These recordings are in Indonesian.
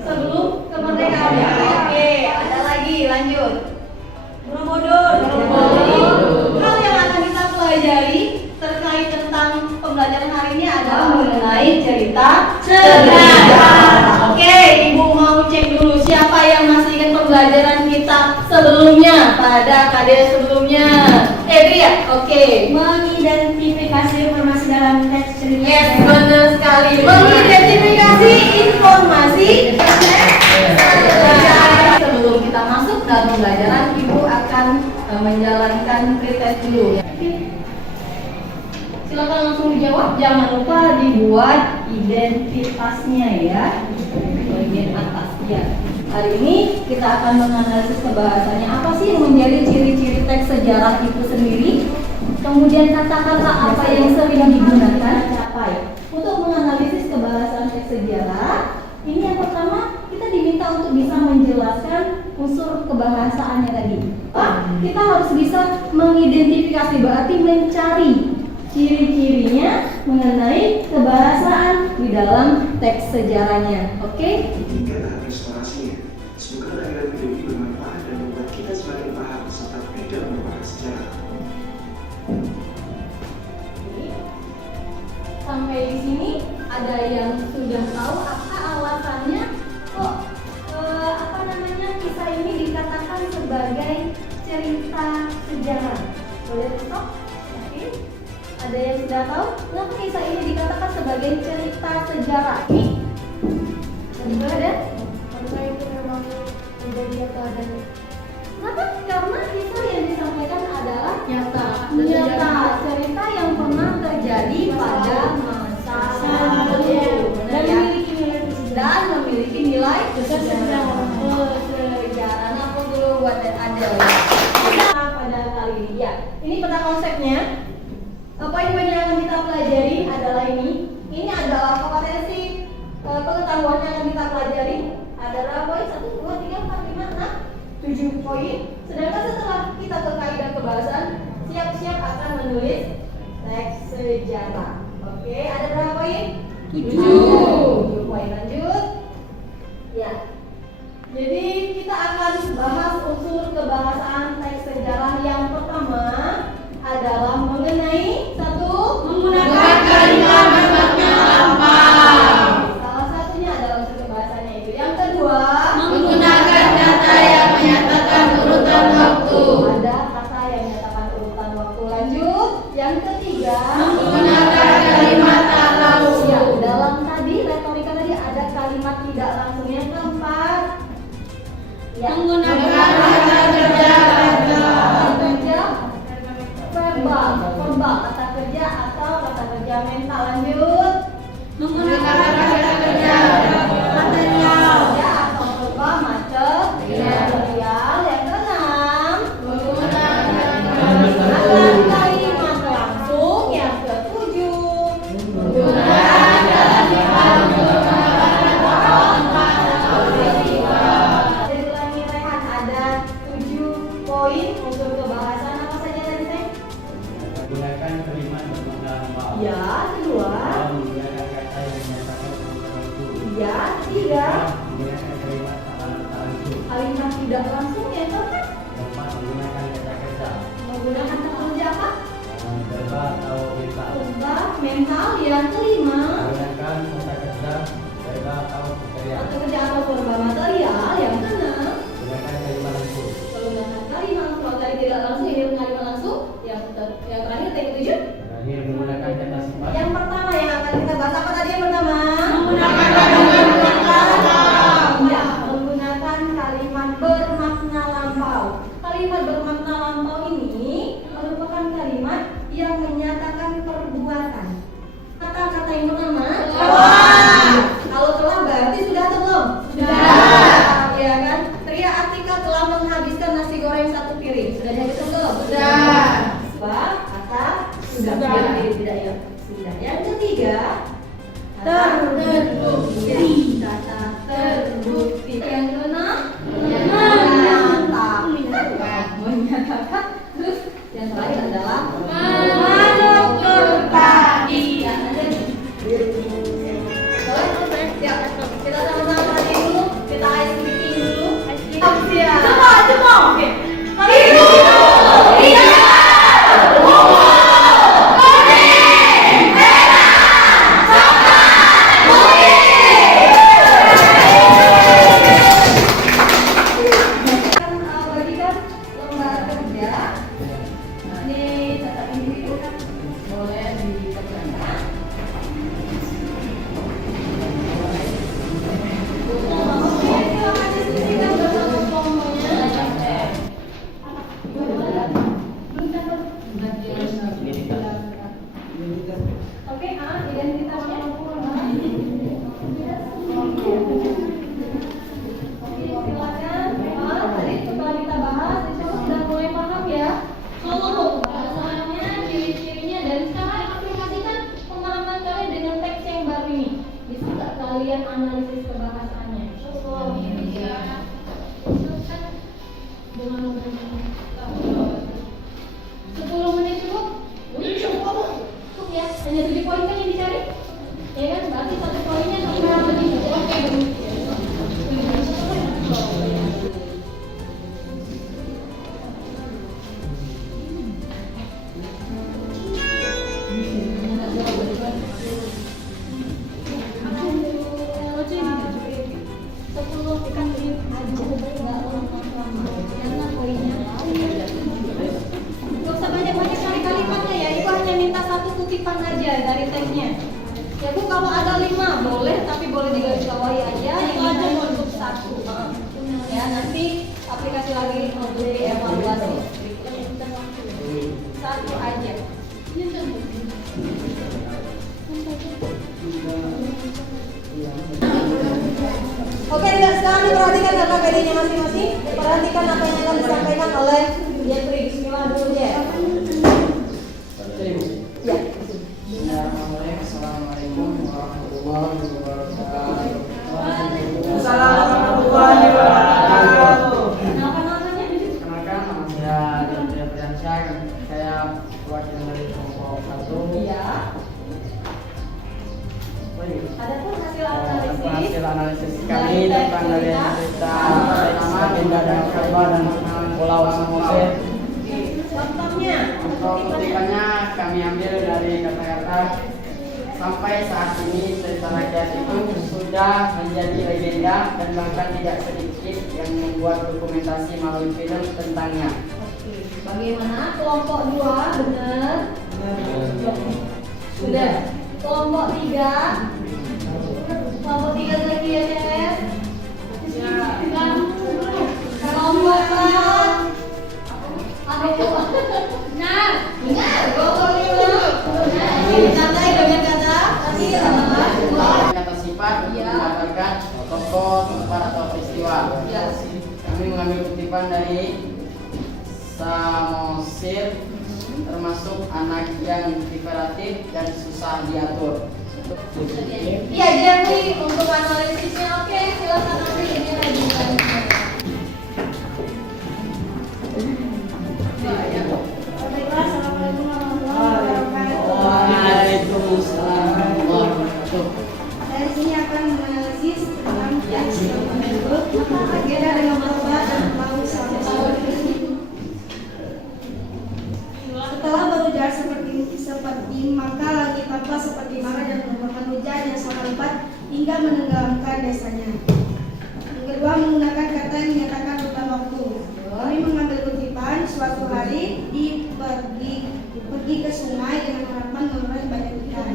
sebelum kemerdekaan. Oke, ada lagi, lanjut. Borobudur. Hal yang akan kita pelajari terkait tentang pembelajaran hari ini adalah mengenai cerita sejarah. Oke, Ibu mau cek dulu siapa yang masih ingat pembelajaran kita sebelumnya pada KD sebelumnya. Edri ya? Oke. Mengidentifikasi informasi dalam teks cerita. Yes, benar sekali. Mengidentifikasi informasi sejarah. Sebelum kita masuk dalam pembelajaran, Ibu akan menjalankan pretest dulu ya. Silakan langsung dijawab. Jangan lupa dibuat identitasnya ya. Bagian atas ya. Hari ini kita akan menganalisis kebahasannya. Apa sih yang menjadi ciri-ciri teks sejarah itu sendiri? Kemudian kata-kata apa yang sering digunakan? Untuk menganalisis kebahasan teks sejarah, ini yang pertama kita diminta untuk bisa menjelaskan unsur kebahasaannya tadi. Kita harus bisa mengidentifikasi, berarti mencari ciri-cirinya mengenai kebahasaan di dalam teks sejarahnya. Oke? Ketiga tahap restorasinya. Semoga kehadiran video ini bermanfaat dan membuat kita semakin paham serta tidak membahas sejarah. Sampai di sini ada yang sudah tahu apa alasannya kok kisah ini dikatakan sebagai cerita sejarah. Boleh stop? Oke. Ada yang sudah tahu kenapa kisah ini dikatakan sebagai cerita sejarah? Juga ada? Karena itu memang menjadi apa adanya. Kenapa? Karena kisah yang disampaikan adalah Nyata. cerita yang pernah terjadi pada masa lalu dan memiliki nilai sejarah. Nah, aku dulu buat ada pada kali ini ya. Ini peta konsepnya. Poin-poin yang akan kita pelajari adalah ini. Ini adalah kompetensi pengetahuan yang akan kita pelajari. Ada berapa poin? 1, 2, 3, 4, 5, 6, 7 poin. Sedangkan setelah kita ke kaidah kebahasaan, siap-siap akan menulis teks sejarah. Oke, ada berapa poin? 7 poin. Lanjut. Ya. Jadi kita akan bahas unsur kebahasaan teks sejarah. Yang pertama adalah mengenai Menggunakan kalimat bermakna lampau. Salah satunya adalah unsur kebahasaannya itu. Yang kedua, Menggunakan kata yang menyatakan urutan waktu. ada kata yang menyatakan urutan waktu. Lanjut. Yang ketiga, Menggunakan kalimat tak langsung. ya, dalam tadi retorika tadi ada kalimat tidak langsung. Yang keempat, ya, Menggunakan kata kerja verbal, kata kerja atau kata kerja mental. Lanjut. Menggunakan kata kerja material. Ya, atau verbal material. Yang keenam, Menggunakan akan kalimat langsung. Yang ketujuh, menggunakan kalimat Jadi ulangi Rehan, ada 7 poin unsur kebahasan. Apa saja tadi Teh? Menggunakan kalimat bermakna lampau. Ya, kedua. Menggunakan kata yang menyatakan urutan waktu. Ya, tiga. Menggunakan kalimat tak langsung. Kalimat tidak langsung. Yang keempat, Keempat, menggunakan kata kerja. menggunakan kata kerja apa? Verbal atau mental. Verbal, mental. Yang kelima, Menggunakan kata kerja, verbal atau material. kata kerja atau verbal material. Yang keenam, Menggunakan kalimat langsung. menggunakan kalimat langsung. Kalau tadi tidak langsung, ini kalimat langsung. Yang terakhir, yang ketujuh. Terakhir, menggunakan kata sifat. Yang pertama yang akan kita bahas apa tadi yang pertama? Menggunakan kalimat bermakna lampau. Ya, menggunakan kalimat bermakna satu. Ya, nanti aplikasi lagi untuk dievaluasi. Satu aja. Oke, sekarang diperhatikan KKPD-nya masing-masing. Perhatikan apa yang akan disampaikan oleh Jeffrey. Bismillah dulu ya. Ya. Bismillahirrahmanirrahim. Assalamualaikum warahmatullahi wabarakatuh. Assalamualaikum warahmatullahi wabarakatuh. Kenapa namanya? Kenalkan, nama saya Jeffrey Priyansyah. Saya wakil dari kelompok 1. Iya. Ada pun hasil analisis. Hasil analisis kami tentang dari cerita nama Benda dan Kaba dan Pulau Samosir. Contohnya. Untuk kutipannya kami ambil dari kata-kata sampai saat ini cerita rakyat itu sudah menjadi legenda dan bahkan tidak sedikit yang membuat dokumentasi melalui film tentangnya. Oke. Bagaimana? Kelompok 2 benar? Sudah. Kelompok 3. Kelompok 3 lagi ya, CS. Kelompok 4. Benar. Kelompok 5. Santai dengan kata. Tadi Kata sifat Iya. mengatakan tokoh, tempat atau peristiwa. Iya. Kami mengambil kutipan dari Samosir, termasuk anak yang hiperaktif dan susah diatur. Iya, Jeffrey untuk analisisnya. Oke, silakan nanti ini lagi. Assalamualaikum warahmatullahi wabarakatuh. Waalaikumsalam warahmatullahi. Dari sini akan menganalisis tentang tersebut agenda dengan Kaba dan Pulau Samosir. Setelah berujar seperti maka langit tampak seperti marah dan merupakan hujan yang sangat lebat hingga menenggelamkan desanya. Yang kedua, menggunakan kata yang menyatakan rutan waktu. Kami mengambil kutipan suatu hari pergi ke sungai dengan harapan mengurai banyak ikan.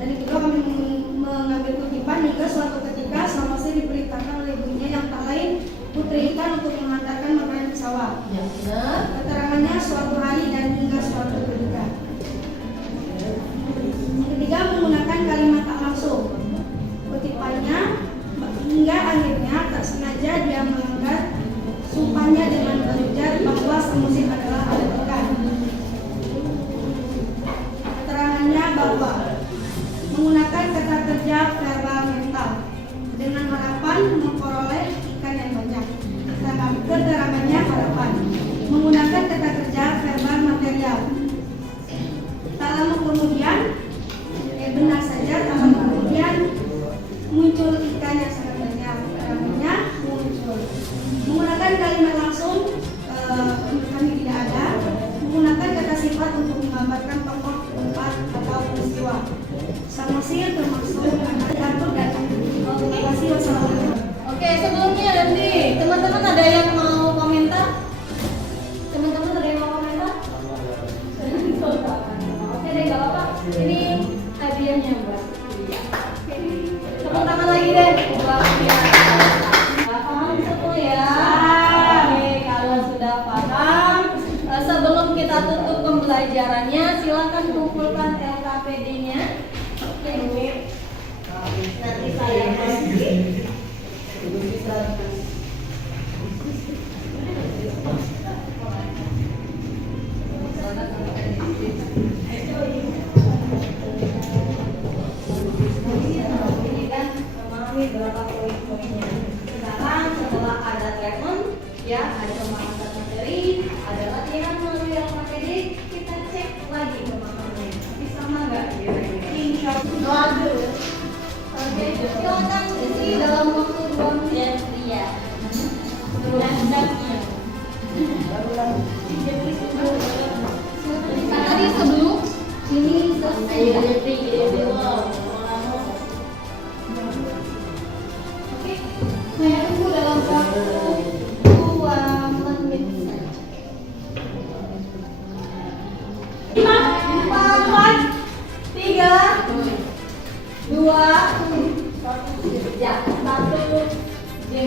Dan yang kedua, kami mengambil kutipan hingga suatu ketika Samosir diperintahkan oleh ibunya yang tak lain putri ikan untuk mengantarkan makanan ke sawah. Yang benar. Keterangannya suatu hari dan hingga suatu ketika. Yang ketiga, menggunakan kalimat tak langsung. Kutipannya hingga akhirnya tak sengaja dia melanggar sumpahnya dengan berujar bahwa Samosir adalah anak ikan. Keterangannya bahwa menggunakan kata kerja verbal mental dengan harapan memperoleh ikan yang banyak. Keterangannya harapan menggunakan kata kerja verbal material. Tak lama kemudian, benar saja, tak lama kemudian muncul ikan yang sangat banyak. Keterangannya muncul. Menggunakan kalimat langsung, kami tidak ada. Menggunakan kata sifat untuk menggambarkan tokoh, tempat atau peristiwa. Samosir termasuk anak diatur dan terima kasih. Wassalamualaikum. Oke, sebelumnya nanti teman-teman ada yang mau komentar? Teman-teman ada yang mau komentar? Oke deh, gak apa-apa. Ini hadiahnya buat dia. Tepuk tangan lagi deh. Luar biasa. Paham semua ya? Oke, kalau sudah paham, sebelum kita tutup pembelajarannya, silakan kumpulkan LKPD-nya. Oke, nanti saya kasih. Ini kan memahami berapa poin-poinnya. Sekarang setelah ada treatment, ya ada pembahasan materi, ada latihan melalui LKPD, kita cek lagi pemahamannya. Tapi sama nggak kira-kira? Insya Allah. Oke, silakan isi dalam waktu 2 menit. Iya. Tadi sebelum ini selesai. Oke, saya tunggu dalam waktu 2 menit saja. 5, 4, 3, 2, 1, ya, 1, J.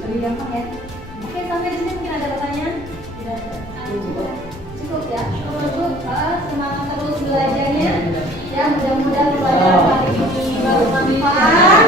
Lebih gampang ya. Oke, sampai di sini mungkin ada pertanyaan? Tidak ada. Cukup ya. Cukup. Semangat terus belajarnya. Ya, mudah-mudahan pelajaran kali ini bermanfaat.